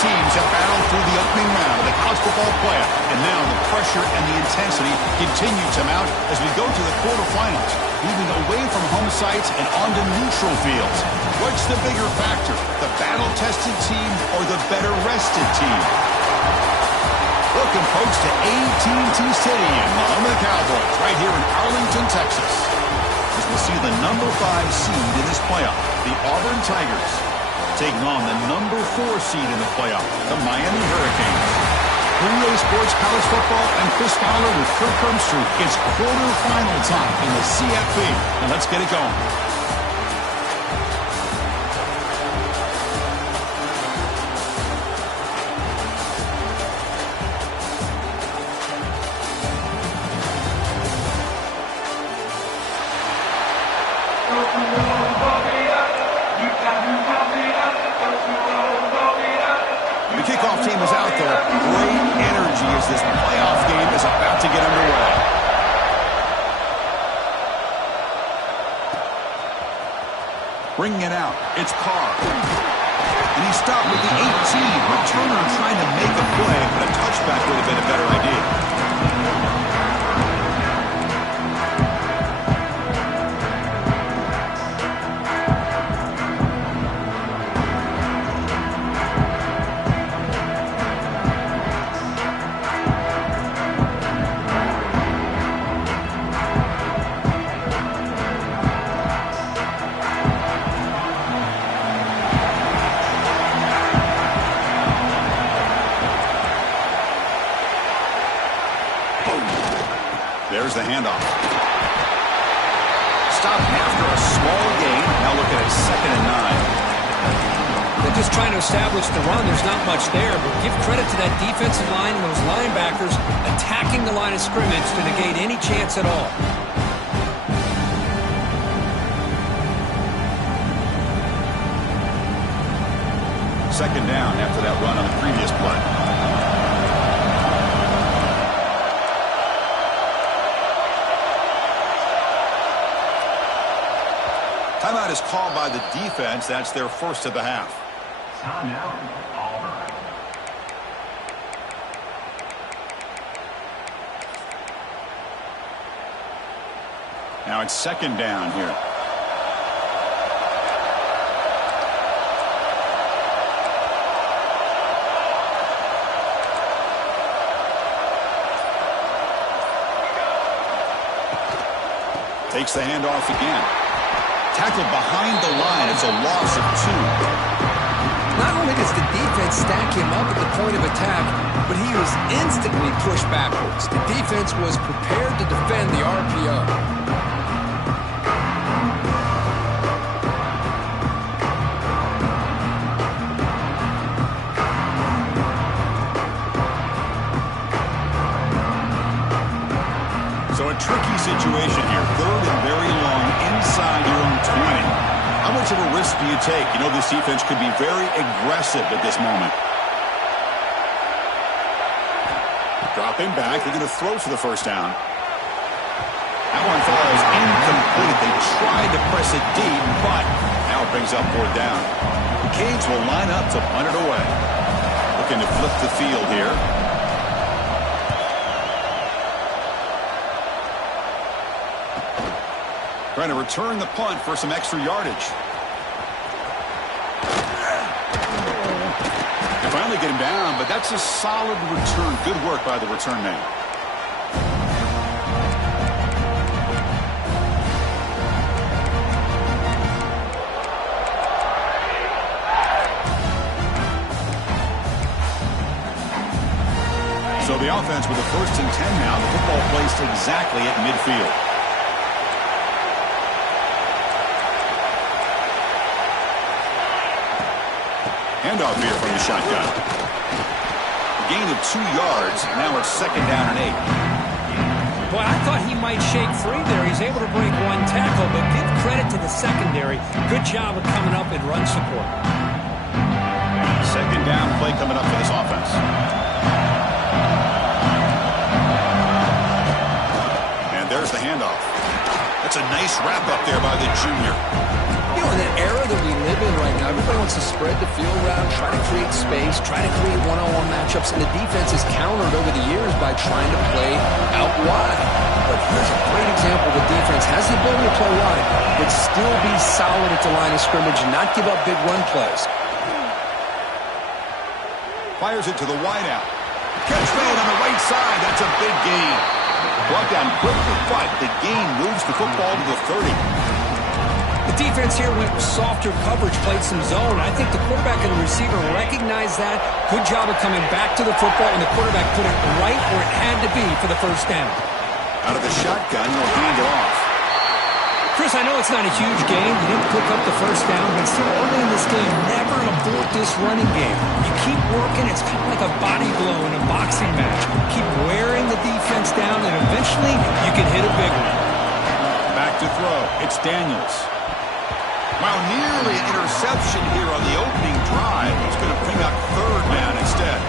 teams have battled through the opening round of the college football playoff, and now the pressure and the intensity continue to mount as we go to the quarterfinals, moving away from home sites and onto neutral fields. What's the bigger factor, the battle-tested team or the better-rested team? Welcome, folks, to AT&T Stadium, the home of the Cowboys, right here in Arlington, Texas. As we'll see the number 5 seed in this playoff, the Auburn Tigers, taking on the number 4 seed in the playoff, the Miami Hurricanes. 3A Sports College Football and Chris Fowler with Fred Crumbstreet. It's quarterfinal time in the CFP. And let's get it going. The kickoff team is out there. Great energy as this playoff game is about to get underway. Bringing it out, it's Carr. And he stopped with the 18. Returner trying to make a play, but a touchback would have been a better idea. There's the handoff. Stopped after a small gain. Now look at it, 2nd and 9. They're just trying to establish the run. There's not much there, but give credit to that defensive line and those linebackers attacking the line of scrimmage to negate any chance at all. Second down after that run on the previous play. Timeout is called by the defense. That's their first of the half. Timeout, Auburn. Now it's second down here. Takes the handoff again. Tackled behind the line. It's a loss of 2. Not only does the defense stack him up at the point of attack, but he was instantly pushed backwards. The defense was prepared to defend the RPO. So a tricky situation here. 3rd and very long inside your own 20. How much of a risk do you take? You know this defense could be very aggressive at this moment. Dropping back. They're going to throw for the first down. That one falls incomplete. They tried to press it deep, but now it brings up 4th down. The Canes will line up to punt it away. Looking to flip the field here. Trying to return the punt for some extra yardage. They finally get him down, but that's a solid return. Good work by the return man. So the offense with a 1st and 10 now. The football placed exactly at midfield. Handoff here from the shotgun. A gain of 2 yards. Now it's 2nd down and 8. Boy, I thought he might shake free there. He's able to break 1 tackle, but give credit to the secondary. Good job of coming up in run support. 2nd down play coming up for this offense. And there's the handoff. That's a nice wrap up there by the junior. You know, in the era that we live in right now, everybody wants to spread the field around, try to create space, try to create one-on-one matchups, and the defense is countered over the years by trying to play out wide. But here's a great example. The defense has the ability to play wide, but still be solid at the line of scrimmage and not give up big run plays. Fires it to the wideout. Catch made on the right side. That's a big gain. Brought down quickly, but the gain moves the football to the 30. The defense here went with softer coverage, played some zone. I think the quarterback and the receiver recognized that. Good job of coming back to the football, and the quarterback put it right where it had to be for the first down. Out of the shotgun, he'll hand it off. Chris, I know it's not a huge game. You didn't pick up the first down, but still early in this game, never abort this running game. You keep working. It's kind of like a body blow in a boxing match. Keep wearing the defense down, and eventually you can hit a big one. Back to throw. It's Daniels. Wow, nearly an interception here on the opening drive. It's going to bring up third down instead.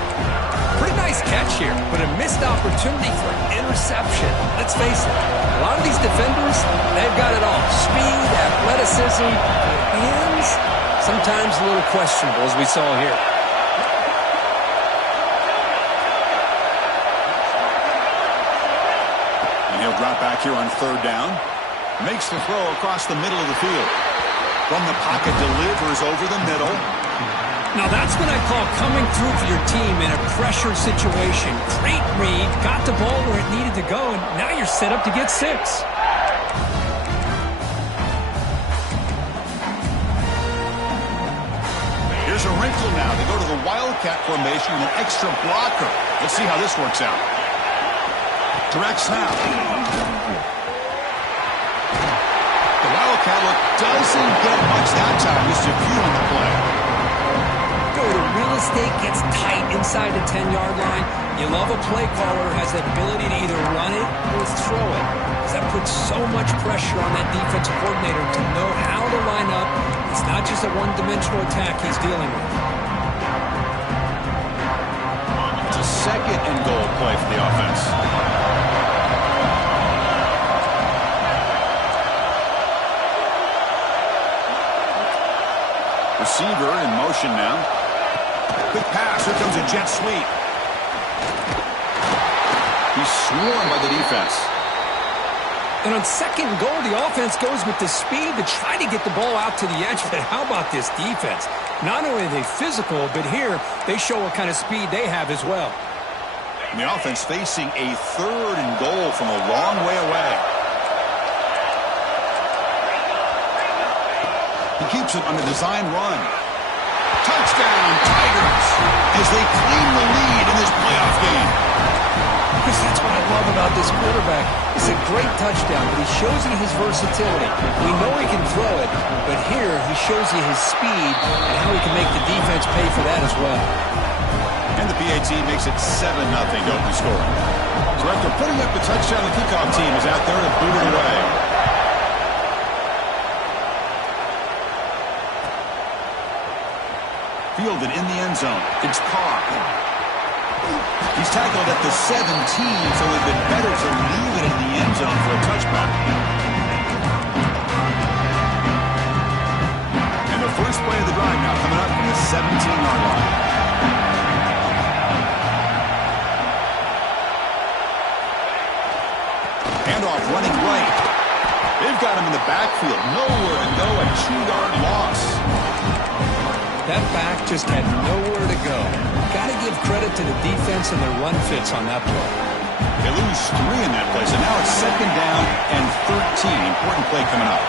Pretty nice catch here, but a missed opportunity for an interception. Let's face it, a lot of these defenders, they've got it all. Speed, athleticism, hands, sometimes a little questionable, as we saw here. And he'll drop back here on third down. Makes the throw across the middle of the field. From the pocket, delivers over the middle. Now that's what I call coming through for your team in a pressure situation. Great read, got the ball where it needed to go, and now you're set up to get 6. Here's a wrinkle now. They go to the Wildcat formation with an extra blocker. Let's see how this works out. Direct snap. The Wildcat look doesn't get much that time. Just a few on the play. The real estate gets tight inside the 10-yard line. You love a play caller who has the ability to either run it or throw it, because that puts so much pressure on that defensive coordinator to know how to line up. It's not just a one-dimensional attack he's dealing with. It's a second and goal play for the offense. Receiver in motion now. Quick pass. Here comes a jet sweep. He's swarmed by the defense. And on second and goal, the offense goes with the speed to try to get the ball out to the edge. But how about this defense? Not only are they physical, but here they show what kind of speed they have as well. And the offense facing a third and goal from a long way away. He keeps it on the design run. Touchdown, Tigers, as they claim the lead in this playoff game. Chris, that's what I love about this quarterback. It's a great touchdown, but he shows you his versatility. We know he can throw it, but here he shows you his speed and how he can make the defense pay for that as well. And the PAT makes it 7-0 to open scoring. So after putting up the touchdown, the kickoff team is out there to boot it away. Fielded in the end zone. It's Carr. He's tackled at the 17, so it would have been better to leave it in the end zone for a touchback. And the first play of the drive now coming up from the 17-yard line. Handoff running right. They've got him in the backfield. Nowhere to go. A 2-yard loss. That back just had nowhere to go. Got to give credit to the defense and their run fits on that play. They lose 3 in that play, so now it's second down and 13. Important play coming up.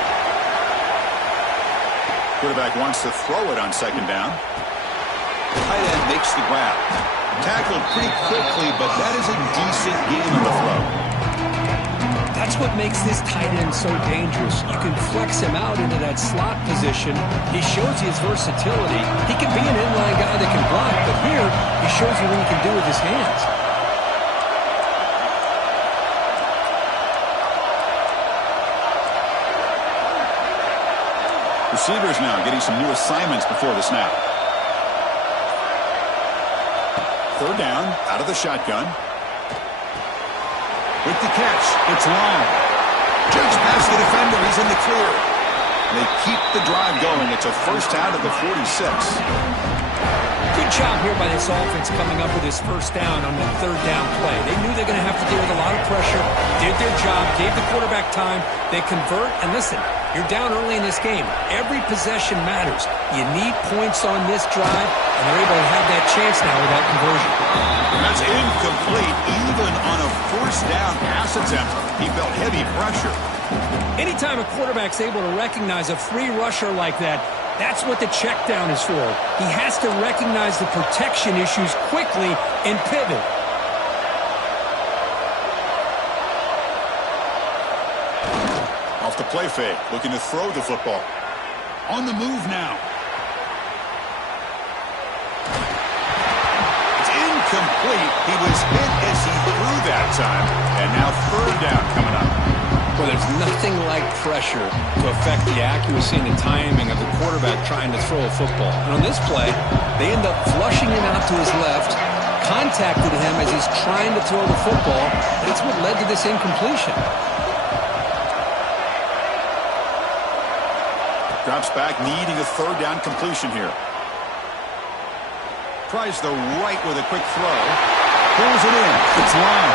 Quarterback wants to throw it on second down. Tight end makes the grab. Tackled pretty quickly, but that is a decent gain on the throw. That's what makes this tight end so dangerous. You can flex him out into that slot position. He shows you his versatility. He can be an inline guy that can block, but here he shows you what he can do with his hands. Receivers now getting some new assignments before the snap. Third down, out of the shotgun. With the catch, it's long. Jumps past the defender, he's in the clear. They keep the drive going. It's a first down at the 46. Good job here by this offense coming up with this first down on that third down play. They knew they're going to have to deal with a lot of pressure, did their job, gave the quarterback time. They convert, and listen, you're down early in this game. Every possession matters. You need points on this drive, and they're able to have that chance now with that conversion. That's incomplete. Even on a first down pass attempt, he felt heavy pressure. Anytime a quarterback's able to recognize a free rusher like that, that's what the check down is for. He has to recognize the protection issues quickly and pivot. Off the play fake, looking to throw the football. On the move now. It's incomplete. He was hit as he threw that time. And now third down coming up. Well, there's nothing like pressure to affect the accuracy and the timing of the quarterback trying to throw a football. And on this play, they end up flushing him out to his left, contacted him as he's trying to throw the football. That's what led to this incompletion. Drops back, needing a third down completion here. Tries the right with a quick throw. Pulls it in. It's long.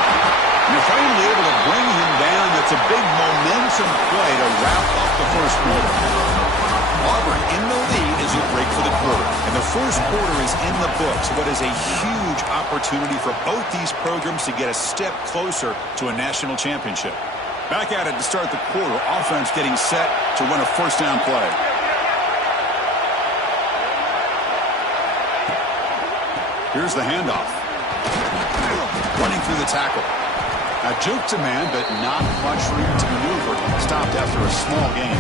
And you're finally able to bring him down. That's a big momentum play to wrap up the first quarter. Auburn in the lead as we break for the quarter. And the first quarter is in the books. What is a huge opportunity for both these programs to get a step closer to a national championship. Back at it to start the quarter. Offense getting set to run a first down play. Here's the handoff. Running through the tackle. A juke to man, but not much room to maneuver. Stopped after a small gain.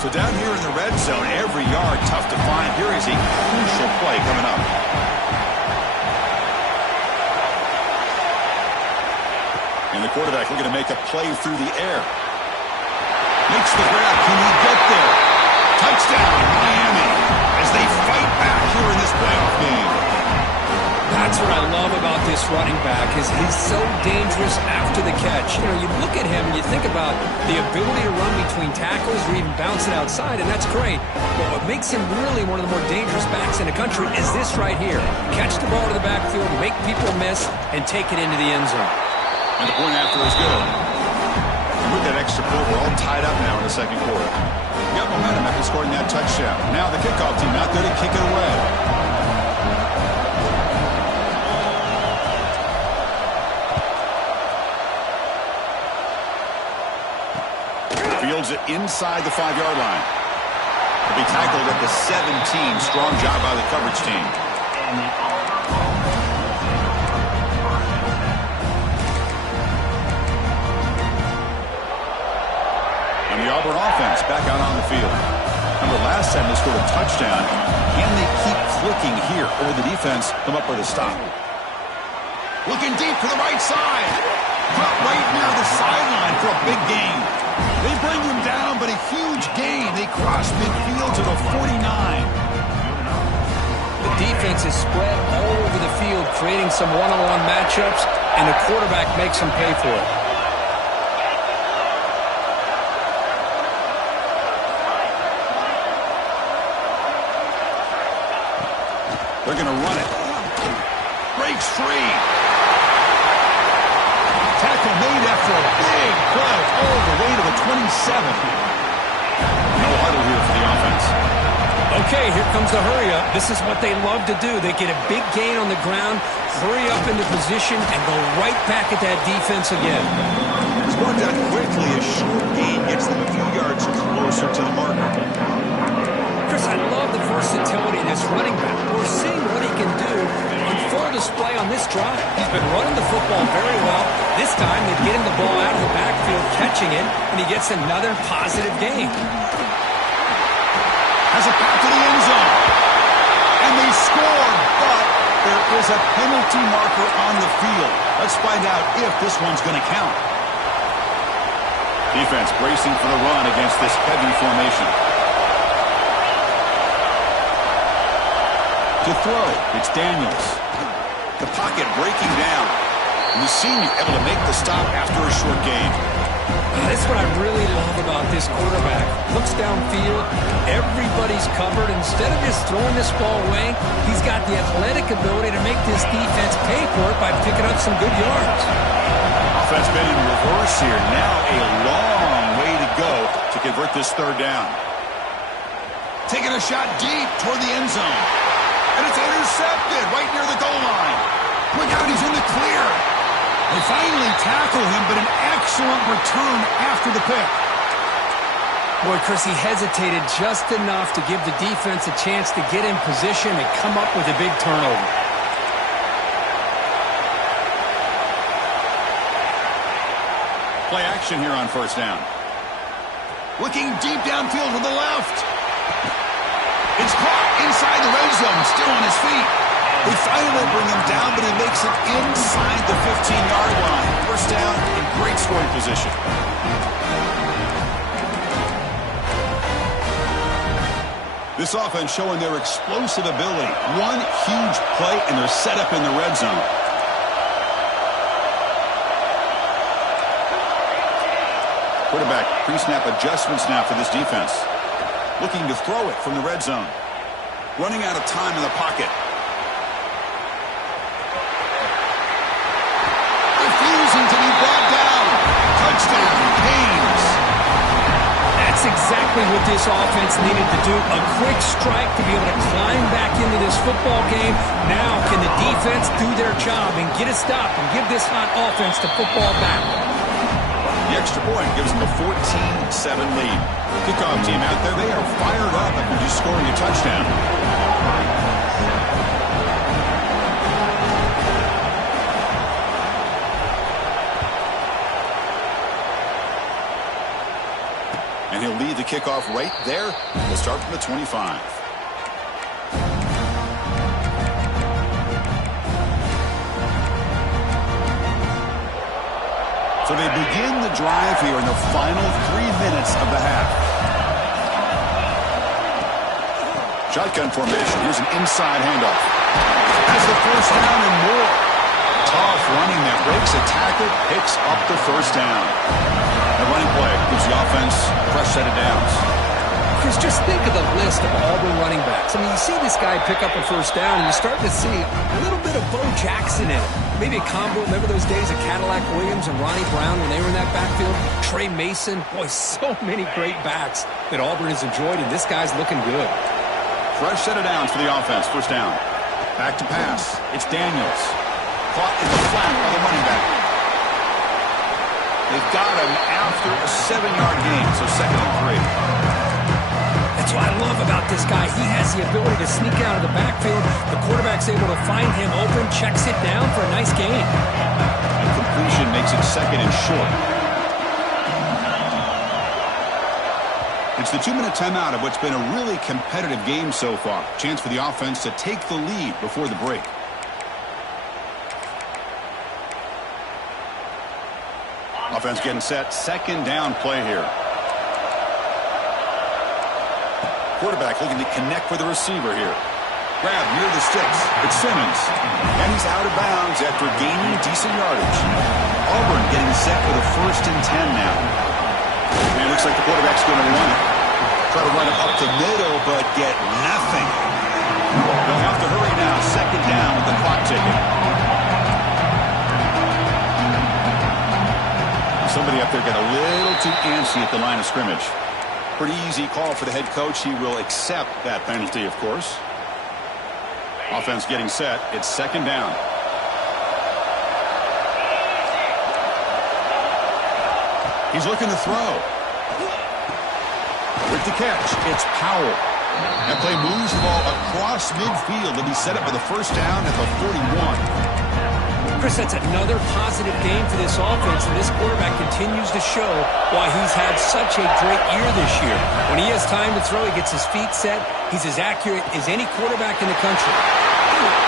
So down here in the red zone, every yard tough to find. Here is a crucial play coming up. And the quarterback looking to make a play through the air. Makes the grab. Can he get there? Touchdown, Miami, as they fight back here in this playoff game. That's what I love about this running back is he's so dangerous after the catch. You know, you look at him and you think about the ability to run between tackles or even bounce it outside, and that's great. But what makes him really one of the more dangerous backs in the country is this right here. Catch the ball to the backfield, make people miss, and take it into the end zone. And the point after is good. And with that extra point, we're all tied up now in the second quarter. We got momentum after scoring that touchdown. Now the kickoff team out there to kick it away. Fields it inside the 5-yard line. He'll be tackled at the 17. Strong job by the coverage team. And the Auburn offense back out on the field. Remember, last time they scored a touchdown. Can they keep clicking here, or the defense come up with a stop? Looking deep to the right side. Caught right near the sideline for a big gain. They bring him down, but a huge gain. They cross midfield to the 49. The defense is spread all over the field, creating some one-on-one matchups, and the quarterback makes them pay for it. They're going to run it. Breaks free. Tackle made after a big play all the way to the 27. No huddle here for the offense. Okay, here comes the hurry up. This is what they love to do. They get a big gain on the ground, hurry up into position, and go right back at that defense again. Scored down quickly. A short gain gets them a few yards closer to the marker. Chris, I love the versatility of this running back. We're seeing what he can do on full display on this drive. He's been running the football very well. This time, they get him the ball out of the backfield, catching it, and he gets another positive gain. Has a pass to the end zone. And they score, but there is a penalty marker on the field. Let's find out if this one's going to count. Defense bracing for the run against this heavy formation. To throw, it's Daniels. The pocket breaking down. And the senior able to make the stop after a short gain. That's what I really love about this quarterback. Looks downfield, everybody's covered. Instead of just throwing this ball away, he's got the athletic ability to make this defense pay for it by picking up some good yards. Offense been in reverse here. Now a long way to go to convert this third down. Taking a shot deep toward the end zone. And it's intercepted right near the goal line. Look out, he's in the clear. They finally tackle him, but an excellent return after the pick. Boy, Chris, he hesitated just enough to give the defense a chance to get in position and come up with a big turnover. Play action here on first down. Looking deep downfield with the left. It's caught inside the red zone, still on his feet. They finally bring him down, but he makes it inside the 15-yard line. First down in great scoring position. This offense showing their explosive ability. One huge play, and they're set up in the red zone. Quarterback pre-snap adjustments now for this defense. Looking to throw it from the red zone. Running out of time in the pocket. Refusing to be brought down. Touchdown, Haynes. That's exactly what this offense needed to do. A quick strike to be able to climb back into this football game. Now can the defense do their job and get a stop and give this hot offense the football back? The extra point gives them a 14-7 lead. Kickoff team out there, they are fired up after just scoring a touchdown. And he'll lead the kickoff right there. We'll start from the 25. So they begin the drive here in the final 3 minutes of the half. Shotgun formation. Here's an inside handoff. Has the first down and more. Tough running that breaks a tackle, picks up the first down. The running play gives the offense a fresh set of downs. Chris, just think of the list of Auburn running backs. I mean, you see this guy pick up a first down, and you start to see a little bit of Bo Jackson in it. Maybe a combo. Remember those days of Cadillac Williams and Ronnie Brown when they were in that backfield? Trey Mason. Boy, so many great backs that Auburn has enjoyed, and this guy's looking good. Fresh set of downs for the offense. First down. Back to pass. It's Daniels. Caught in the flat by the running back. They've got him after a 7-yard gain, so 2nd and 3. That's what I love about this guy. He has the ability to sneak out of the backfield. The quarterback's able to find him open, checks it down for a nice gain. And completion makes it 2nd and short. It's the 2-minute timeout of what's been a really competitive game so far. Chance for the offense to take the lead before the break. Offense getting set. 2nd down play here. Quarterback looking to connect with the receiver here. Grab near the sticks. It's Simmons. And he's out of bounds after gaining decent yardage. Auburn getting set for the 1st and 10 now. And it looks like the quarterback's going to run it. Try to run it up the middle, but get nothing. They'll have to hurry now. 2nd down with the clock ticking. Somebody up there got a little too antsy at the line of scrimmage. Pretty easy call for the head coach. He will accept that penalty, of course. Offense getting set. It's 2nd down. He's looking to throw. With the catch, it's Powell. That play moves the ball across midfield to be set up for the first down at the 41. Chris, that's another positive game for this offense, and this quarterback continues to show why he's had such a great year this year. When he has time to throw, he gets his feet set. He's as accurate as any quarterback in the country.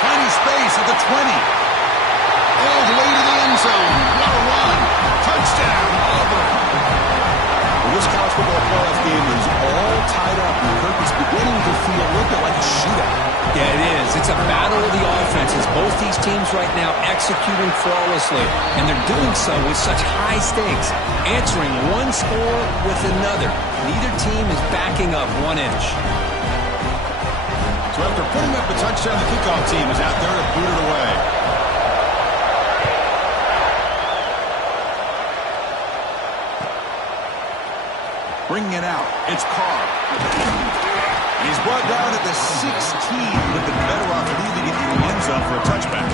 Plenty space at the 20. All the way to the end zone. What a run. Touchdown, Auburn. Well, this college football playoff game is all tied up. The curtain's beginning to field a little bit like a shootout. Yeah, it is. It's a battle of the offenses. Both these teams right now executing flawlessly, and they're doing so with such high stakes, answering one score with another. Neither team is backing up 1 inch. So after putting up a touchdown, the kickoff team is out there to boot it away. Bringing it out, it's Carr. And he's brought down at the 16 with the better off leaving it in the end zone for a touchback.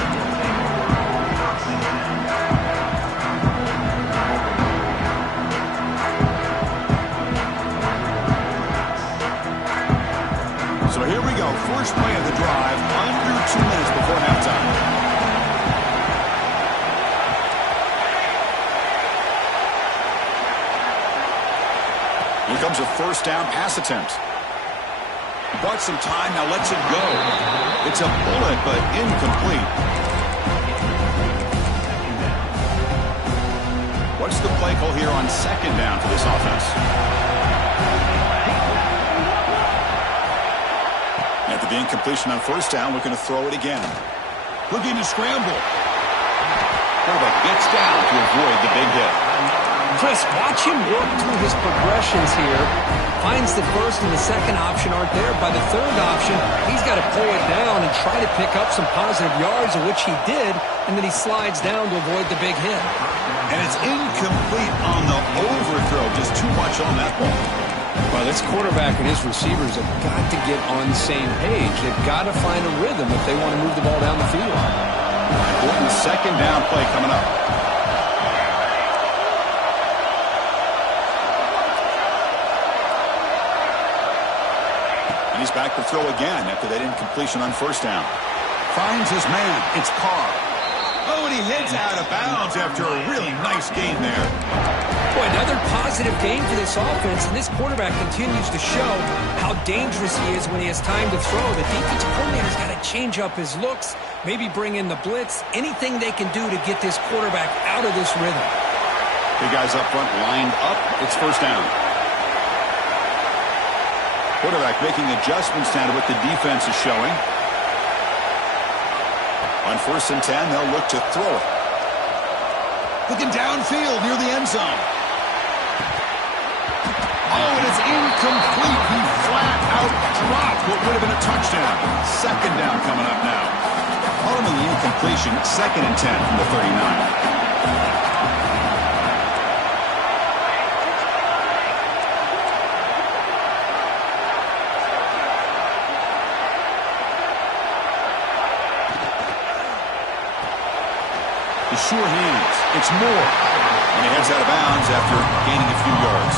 So here we go, first play of the drive, under 2 minutes before halftime. Here comes a first down pass attempt. Bought some time, now lets it go. It's a bullet, but incomplete. What's the play call here on second down for this offense? After the incompletion on first down, we're going to throw it again. Looking to scramble. Quarterback gets down to avoid the big hit. Chris, watch him work through his progressions here. Finds the first and the second option aren't there. By the third option, he's got to pull it down and try to pick up some positive yards, of which he did, and then he slides down to avoid the big hit. And it's incomplete on the overthrow. Just too much on that ball. Well, this quarterback and his receivers have got to get on the same page. They've got to find a rhythm if they want to move the ball down the field. Important second down play coming up. And he's back to throw again after that incompletion on first down. Finds his man. It's Carr. Oh, and he heads out of bounds after a really nice gain there. Boy, another positive game for this offense, and this quarterback continues to show how dangerous he is when he has time to throw. The defensive coordinator's got to change up his looks, maybe bring in the blitz, anything they can do to get this quarterback out of this rhythm. Big guys up front lined up. It's first down. Quarterback making adjustments now to what the defense is showing. On 1st and 10, they'll look to throw it. Looking downfield near the end zone. Oh, and it's incomplete. He flat out dropped what would have been a touchdown. Second down coming up now. Following the incompletion, 2nd and 10 from the 39. Sure hands. It's Moore. And he heads out of bounds after gaining a few yards.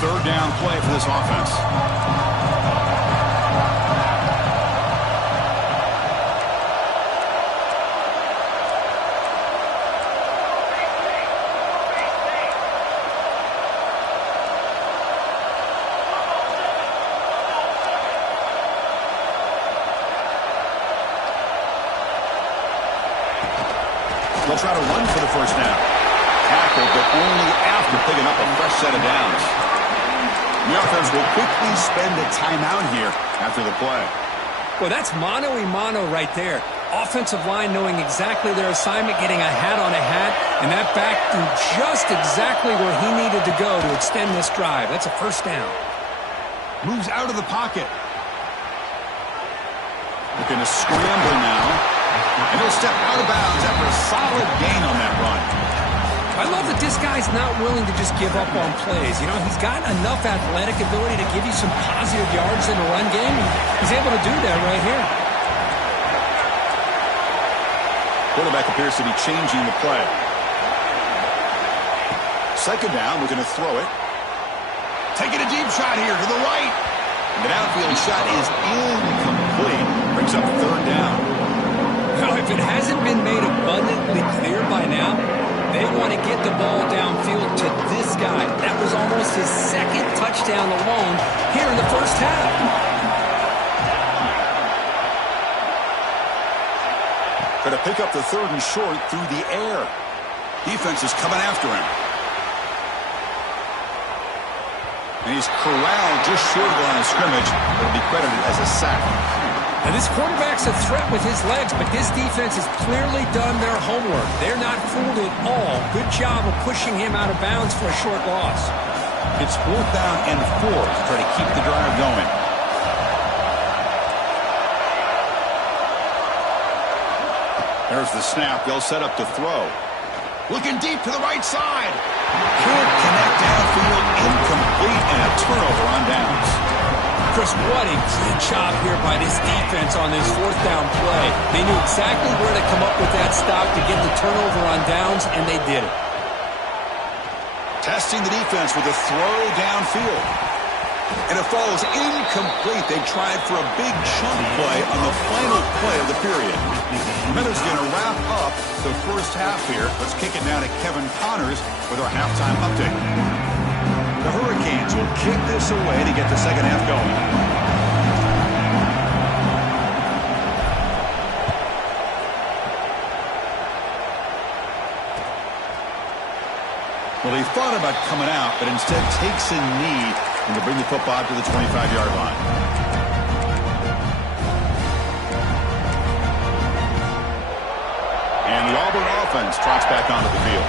Third down play for this offense. They'll try to run for the first down. Tackled, but only after picking up a fresh set of downs. The offense will quickly spend a timeout here after the play. Well, that's mano-a-mano right there. Offensive line knowing exactly their assignment, getting a hat on a hat, and that back through just exactly where he needed to go to extend this drive. That's a first down. Moves out of the pocket. Looking to scramble now. And he'll step out of bounds after a solid gain on that run. I love that this guy's not willing to just give up on plays. You know, he's got enough athletic ability to give you some positive yards in the run game. He's able to do that right here. Quarterback appears to be changing the play. Second down, we're going to throw it. Taking a deep shot here to the right. The downfield shot is incomplete. Brings up third down. Now, if it hasn't been made abundantly clear by now, they want to get the ball downfield to this guy. That was almost his second touchdown alone here in the first half. Going to pick up the 3rd and short through the air. Defense is coming after him. And he's corralled just short of the line of scrimmage. It'll be credited as a sack. And this quarterback's a threat with his legs, but this defense has clearly done their homework. They're not fooled at all. Good job of pushing him out of bounds for a short loss. It's 4th down and 4 to try to keep the drive going. There's the snap. They'll set up to throw. Looking deep to the right side. Can't connect downfield. Incomplete, and a turnover on downs. Chris, what a great job here by this defense on this 4th down play. They knew exactly where to come up with that stop to get the turnover on downs, and they did it. Testing the defense with a throw downfield. And it falls incomplete. They tried for a big chunk play on the final play of the period. Miller's going to wrap up the first half here. Let's kick it now to Kevin Connors with our halftime update. The Hurricanes will kick this away to get the second half going. Well, he thought about coming out, but instead takes a knee and to bring the football to the 25-yard line. And the Auburn offense trots back onto the field.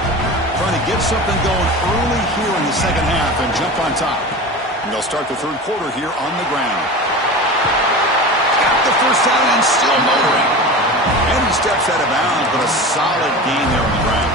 Trying to get something going early here in the second half and jump on top. And they'll start the 3rd quarter here on the ground. Got the first down and still motoring. And he steps out of bounds, but a solid gain there on the ground.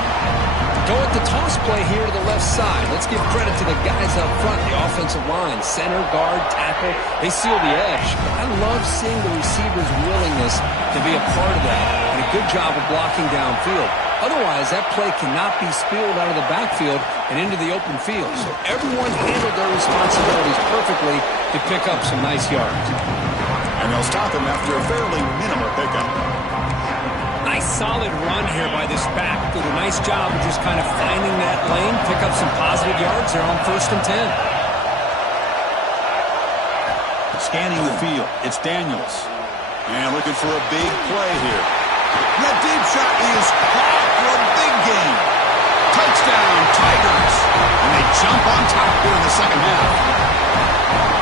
Go at the toss play here to the left side. Let's give credit to the guys up front, the offensive line, center, guard, tackle. They seal the edge. I love seeing the receiver's willingness to be a part of that, and a good job of blocking downfield. Otherwise, that play cannot be spilled out of the backfield and into the open field. So everyone handled their responsibilities perfectly to pick up some nice yards. And they'll stop him after a fairly minimal pickup. Nice solid run here by this back. Did a nice job of just kind of finding that lane, pick up some positive yards. They're on 1st and 10. Scanning the field, it's Daniels. And looking for a big play here. That deep shot is caught for a big gain. Touchdown, Tigers. And they jump on top here in the second half.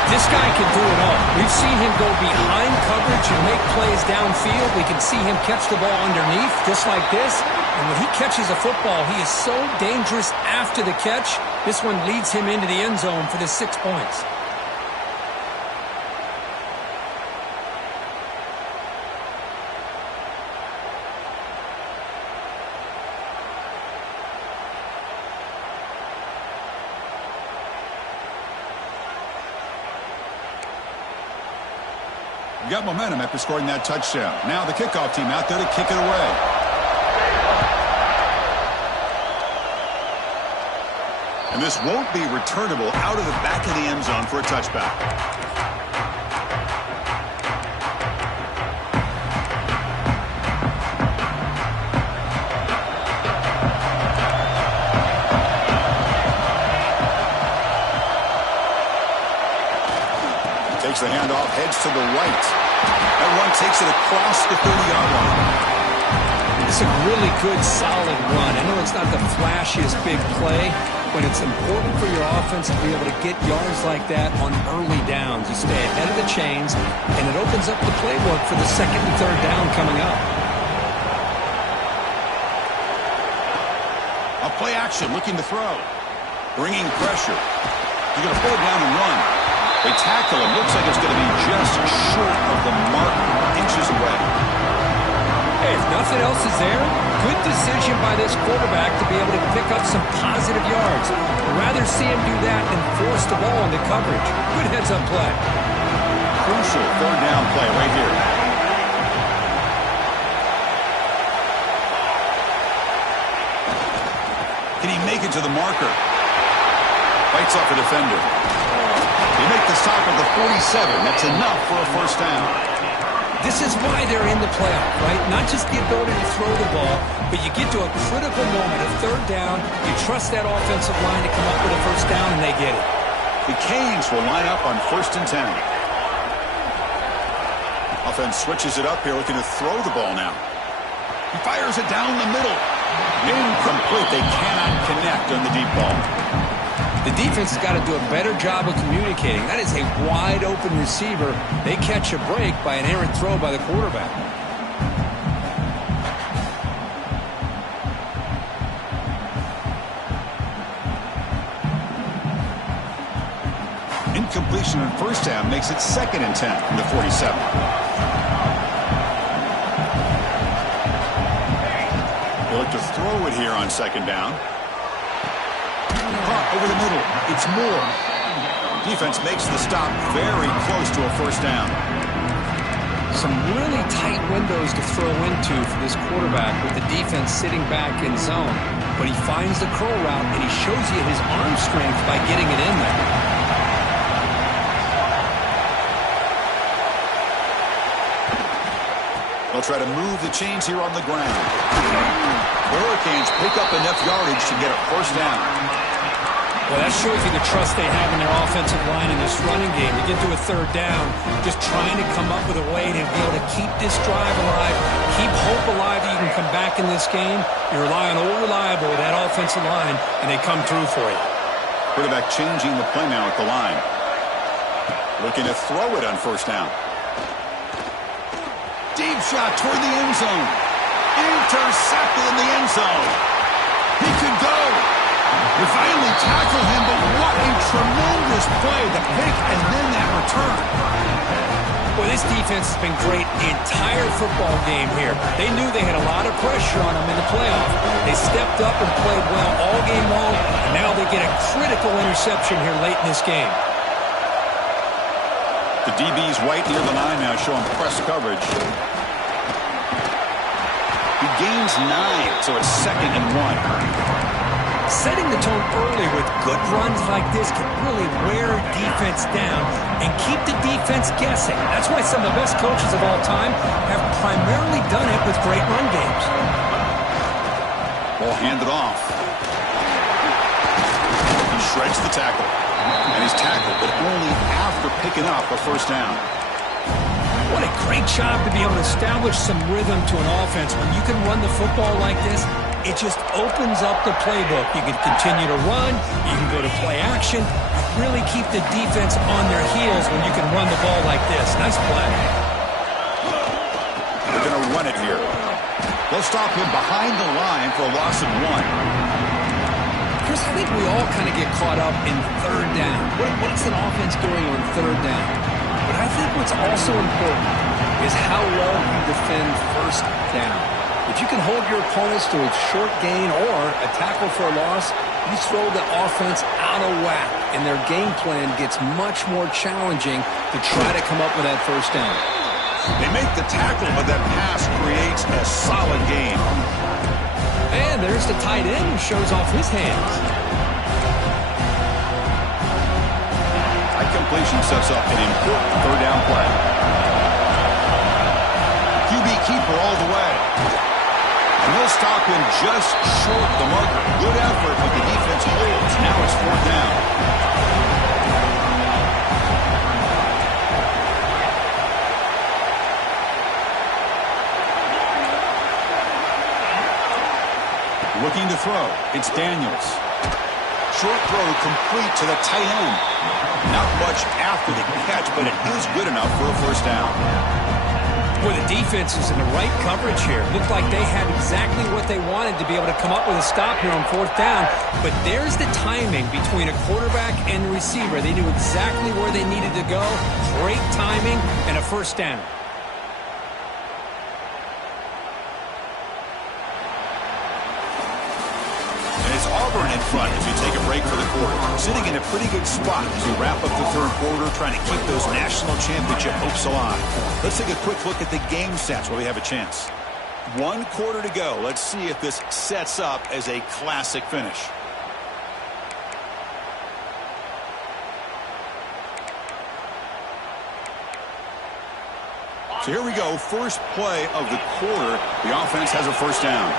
This guy can do it all. We've seen him go behind coverage and make plays downfield. We can see him catch the ball underneath, just like this. And when he catches a football, he is so dangerous after the catch. This one leads him into the end zone for the 6 points. Got momentum after scoring that touchdown. Now the kickoff team out there to kick it away. And this won't be returnable out of the back of the end zone for a touchback. Takes the handoff, heads to the right. That one takes it across the 30-yard line. It's a really good, solid run. I know it's not the flashiest big play, but it's important for your offense to be able to get yards like that on early downs. You stay ahead of the chains, and it opens up the playbook for the 2nd and 3rd down coming up. A play action, looking to throw. Bringing pressure. He's going to pull it down and run. They tackle him. Looks like it's going to be just short of the mark, inches away. Hey, if nothing else is there, good decision by this quarterback to be able to pick up some positive yards. I'd rather see him do that than force the ball into coverage. Good heads-up play. Crucial 3rd down play right here. Can he make it to the marker? Fights off a defender. They make the stop at the 47. That's enough for a 1st down. This is why they're in the playoff, right? Not just the ability to throw the ball, but you get to a critical moment, a 3rd down. You trust that offensive line to come up with a 1st down, and they get it. The Canes will line up on 1st and 10. Offense switches it up here, looking to throw the ball now. He fires it down the middle. Incomplete. They cannot connect on the deep ball. The defense has got to do a better job of communicating. That is a wide-open receiver. They catch a break by an errant throw by the quarterback. Incompletion on first down makes it 2nd and 10 from the 47. They look to throw it here on 2nd down. Caught over the middle. It's Moore. Defense makes the stop very close to a first down. Some really tight windows to throw into for this quarterback with the defense sitting back in zone. But he finds the curl route, and he shows you his arm strength by getting it in there. They'll try to move the chains here on the ground. The Hurricanes pick up enough yardage to get a first down. Well, that shows you the trust they have in their offensive line in this running game. To get to a 3rd down, just trying to come up with a way to be able to keep this drive alive, keep hope alive that you can come back in this game. You rely on old reliable, that offensive line, and they come through for you. Quarterback changing the play now at the line. Looking to throw it on first down. Deep shot toward the end zone. Intercepted in the end zone. He could go. They finally tackle him, but what a tremendous play. The pick and then that return. Well, this defense has been great the entire football game here. They knew they had a lot of pressure on them in the playoff. They stepped up and played well all game long, and now they get a critical interception here late in this game. The DB's right near the line now, showing press coverage. He gains 9, so it's 2nd and 1. Setting the tone early with good runs like this can really wear a defense down and keep the defense guessing. That's why some of the best coaches of all time have primarily done it with great run games. Ball handed off. He shreds the tackle. And he's tackled, but only after picking up a first down. What a great job to be able to establish some rhythm to an offense. When you can run the football like this, it just opens up the playbook. You can continue to run. You can go to play action. You really keep the defense on their heels when you can run the ball like this. Nice play. They're going to run it here. They'll stop him behind the line for a loss of 1. Chris, I think we all kind of get caught up in 3rd down. What's an offense doing on 3rd down? But I think what's also important is how well you defend first down. If you can hold your opponents to a short gain or a tackle for a loss, you throw the offense out of whack, and their game plan gets much more challenging to try to come up with that first down. They make the tackle, but that pass creates a solid gain. And there's the tight end who shows off his hands. High completion sets up an important 3rd down play. QB keeper all the way. And he'll stop him just short of the marker. Good effort, but the defense holds. Now it's 4th down. Looking to throw. It's Daniels. Short throw complete to the tight end. Not much after the catch, but it is good enough for a first down. Boy, the defense is in the right coverage here. Looked like they had exactly what they wanted to be able to come up with a stop here on 4th down. But there's the timing between a quarterback and the receiver. They knew exactly where they needed to go. Great timing and a first down. It's Auburn in front as we take a break for the quarter. Sitting in a pretty good spot as we wrap up the 3rd quarter, trying to keep those national championship hopes alive. Let's take a quick look at the game stats while we have a chance. 1 quarter to go. Let's see if this sets up as a classic finish. So here we go. First play of the quarter. The offense has a first down.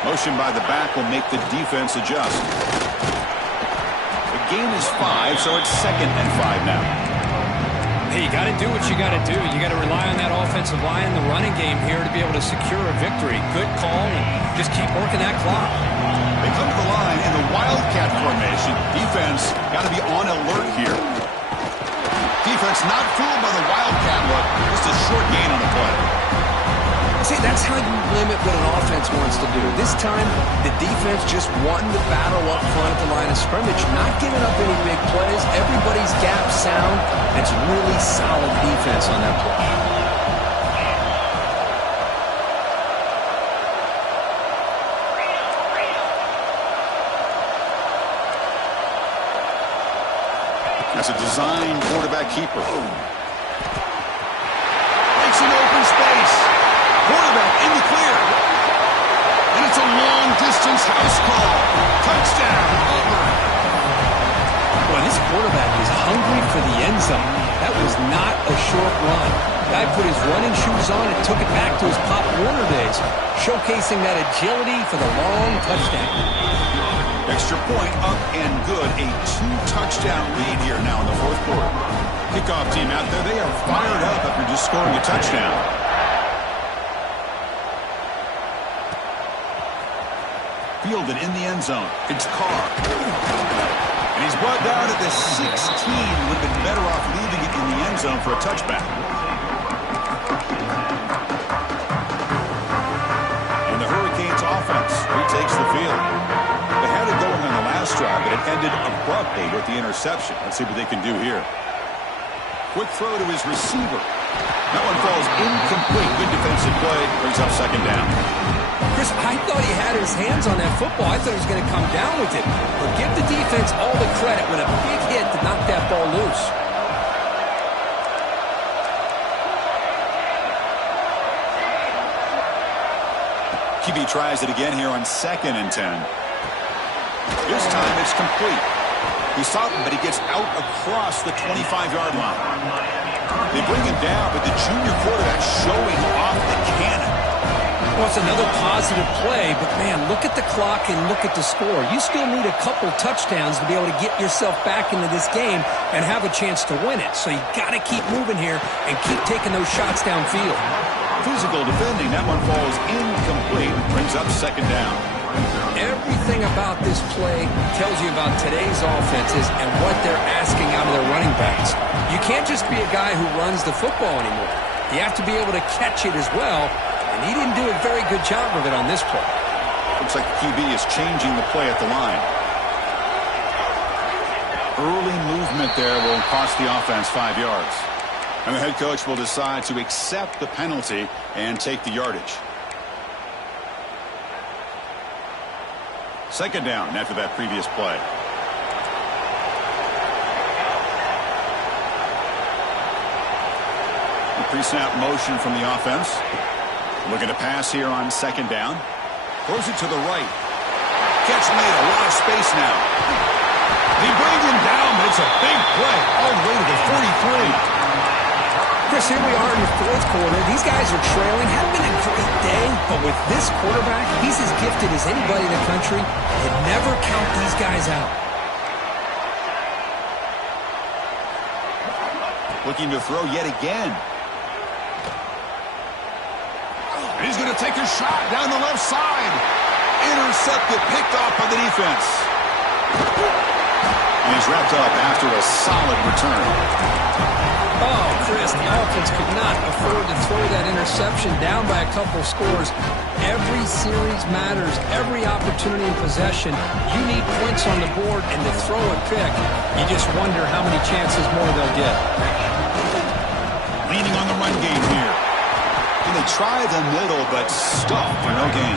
Motion by the back will make the defense adjust. The gain is 5, so it's 2nd and 5 now. Hey, you got to do what you got to do. You got to rely on that offensive line, the running game here to be able to secure a victory. Good call, and just keep working that clock. They come to the line in the Wildcat formation. Defense got to be on alert here. Defense not fooled by the Wildcat look. Just a short gain on the play. See, that's how you limit what an offense wants to do. This time, the defense just won the battle up front at the line of scrimmage, not giving up any big plays. Everybody's gap sound. It's really solid defense on that play. That's a design quarterback keeper. Makes an open space. Quarterback in the clear. And it's a long-distance house call. Touchdown, Auburn. Boy, this quarterback is hungry for the end zone. That was not a short run. Guy put his running shoes on and took it back to his Pop Warner days, showcasing that agility for the long touchdown. Extra point up and good. A 2-touchdown lead here now in the fourth quarter. Kickoff team out there. They are fired up after just scoring a touchdown. Fielded in the end zone. It's Carr. And he's brought down at the 16. Would have been better off leaving it in the end zone for a touchback. And the Hurricanes offense retakes the field. They had it going on the last drive, but it ended abruptly with the interception. Let's see what they can do here. Quick throw to his receiver. That one falls incomplete. Good defensive play. Brings up second down. Chris, I thought he had his hands on that football. I thought he was going to come down with it. But give the defense all the credit with a big hit to knock that ball loose. QB tries it again here on 2nd and 10. This time it's complete. He saw him, but he gets out across the 25-yard line. They bring him down, but the junior quarterback showing off the cannon. Well, it's another positive play, but, man, look at the clock and look at the score. You still need a couple touchdowns to be able to get yourself back into this game and have a chance to win it. So you got to keep moving here and keep taking those shots downfield. Physical defending. That one falls incomplete. Brings up second down. Everything about this play tells you about today's offenses and what they're asking out of their running backs. You can't just be a guy who runs the football anymore. You have to be able to catch it as well, and he didn't do a very good job of it on this play. Looks like the QB is changing the play at the line. Early movement there will cost the offense 5 yards. And the head coach will decide to accept the penalty and take the yardage. Second down after that previous play. The pre-snap motion from the offense. Looking to pass here on second down. Throws it to the right. Catch made, a lot of space now. He brings him down, but it's a big play all the way to the 43. Chris, here we are in the fourth quarter. These guys are trailing. Haven't been a great day, but with this quarterback, he's as gifted as anybody in the country. You never count these guys out. Looking to throw yet again. And he's going to take a shot down the left side. Intercepted, picked off by the defense. And he's wrapped up after a solid return. Oh, Chris, the offense could not afford to throw that interception down by a couple scores. Every series matters. Every opportunity in possession. You need points on the board, and to throw a pick, you just wonder how many chances more they'll get. Leaning on the run game here. And they try the middle, but stuff for no gain.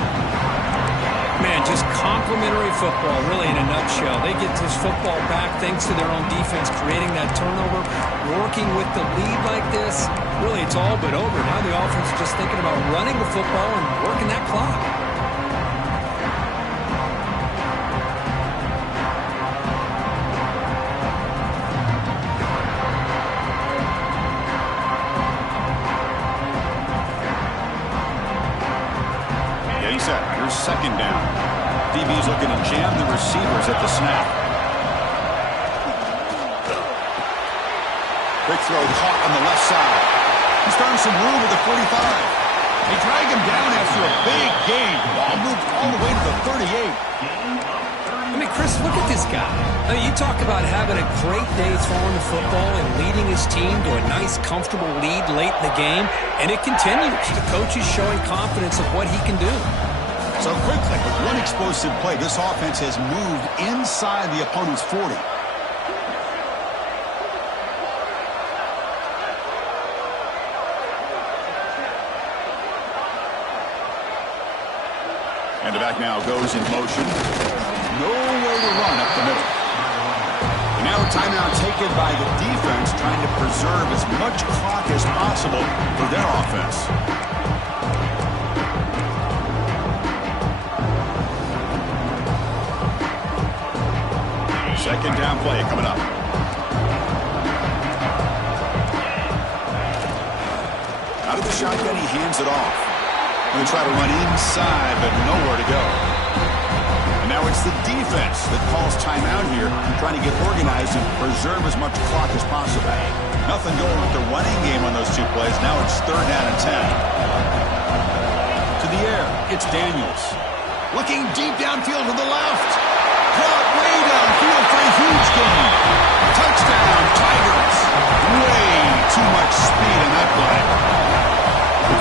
Man, just complimentary football, really, in a nutshell. They get this football back thanks to their own defense, creating that turnover, working with the lead like this. Really, it's all but over. Now the offense is just thinking about running the football and working that clock. Here's second down. DB's looking to jam the receivers at the snap. Quick throw caught on the left side. He's found some room at the 45. They drag him down after a big gain. Ball moved all the way to the 38. I mean, Chris, look at this guy. I mean, you talk about having a great day throwing the football and leading his team to a nice, comfortable lead late in the game, and it continues. The coach is showing confidence of what he can do. So quickly, with one explosive play, this offense has moved inside the opponent's 40. And the back now goes in motion. Nowhere to run up the middle. And now a timeout taken by the defense, trying to preserve as much clock as possible for their offense. Second down play coming up. Out of the shotgun, he hands it off. Going to try to run inside, but nowhere to go. And now it's the defense that calls timeout here, trying to get organized and preserve as much clock as possible. Nothing going with the running game on those two plays. Now it's third down and 10. To the air, it's Daniels. Looking deep downfield to the left. Caught way downfield for a huge gain. Touchdown, Tigers. Way too much speed in that play.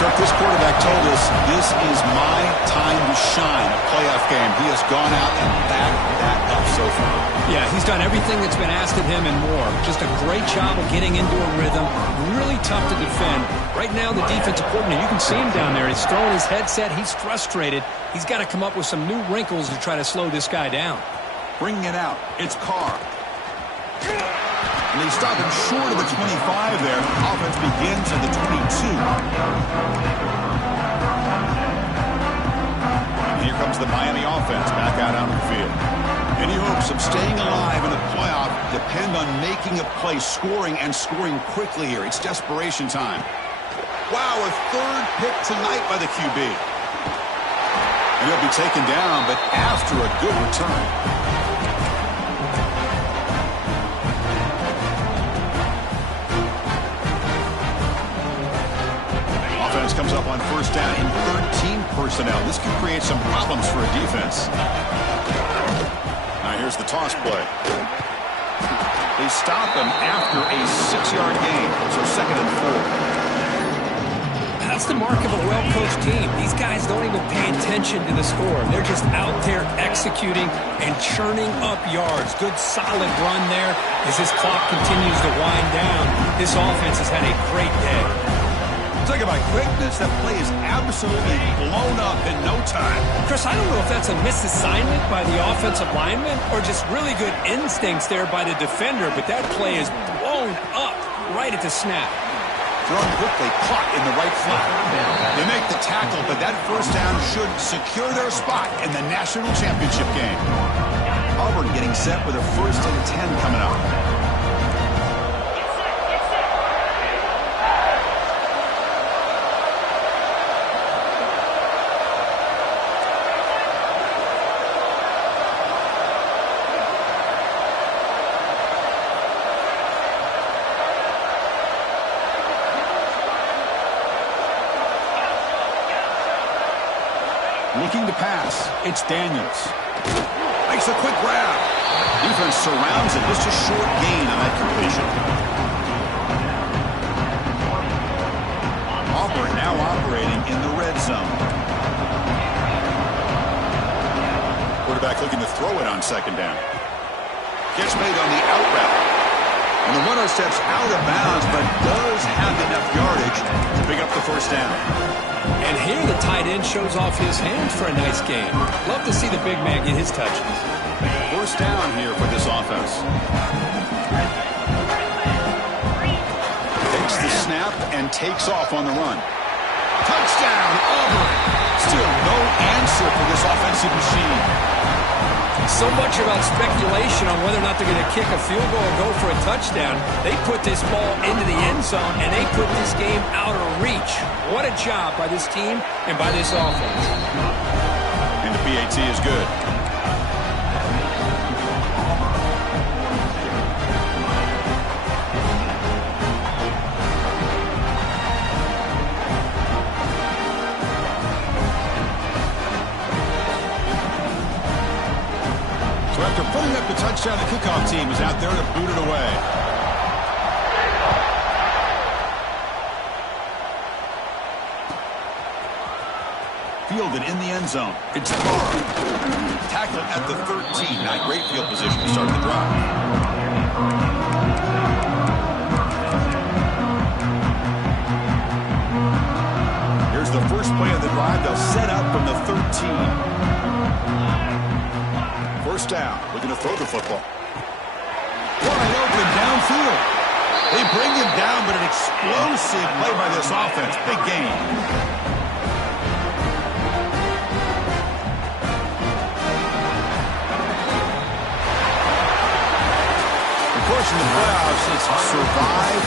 Kirk, this quarterback told us this is my time to shine, a playoff game. He has gone out and backed that up so far. Yeah, he's done everything that's been asked of him and more. Just a great job of getting into a rhythm. Really tough to defend. Right now, the defensive coordinator, you can see him down there. He's throwing his headset. He's frustrated. He's got to come up with some new wrinkles to try to slow this guy down. Bringing it out, it's Carr. And they stop him short of the 25 there. Offense begins at the 22. And here comes the Miami offense back out onto the field. Any hopes of staying alive in the playoff depend on making a play, scoring, and scoring quickly here. It's desperation time. Wow, a third pick tonight by the QB. And he'll be taken down, but after a good return. Comes up on first down in 13 personnel. This could create some problems for a defense. Now here's the toss play. They stop him after a 6-yard gain, so second and 4. That's the mark of a well-coached team. These guys don't even pay attention to the score. They're just out there executing and churning up yards. Good, solid run there as this clock continues to wind down. This offense has had a great day. Talk about quickness. That play is absolutely blown up in no time. Chris, I don't know if that's a misassignment by the offensive lineman or just really good instincts there by the defender, but that play is blown up right at the snap. Thrown quickly, caught in the right flat. They make the tackle, but that first down should secure their spot in the national championship game. Auburn getting set with a first and 10 coming up. Looking to pass, it's Daniels. Makes a quick grab. Defense surrounds it. Just a short gain on that completion. Auburn now operating in the red zone. Quarterback looking to throw it on second down. Gets made on the out route. And the runner steps out of bounds, but does have enough yardage to pick up the first down. And here the tight end shows off his hands for a nice game. Love to see the big man get his touches. First down here for this offense. Takes the snap and takes off on the run. Touchdown, Auburn. Still no answer for this offensive machine. So much about speculation on whether or not they're going to kick a field goal or go for a touchdown. They put this ball into the end zone, and they put this game out of reach. What a job by this team and by this offense. And the PAT is good. So after putting up the touchdown, the kickoff team is out there to boot it away. Fielded in the end zone. It's far. Tackled at the 13. Not great field position to start the drive. Here's the first play of the drive. They'll set up from the 13. First down. Looking to throw the football. Wide open downfield. They bring him down, but an explosive play by this offense. Big game. In the playoffs, it's survive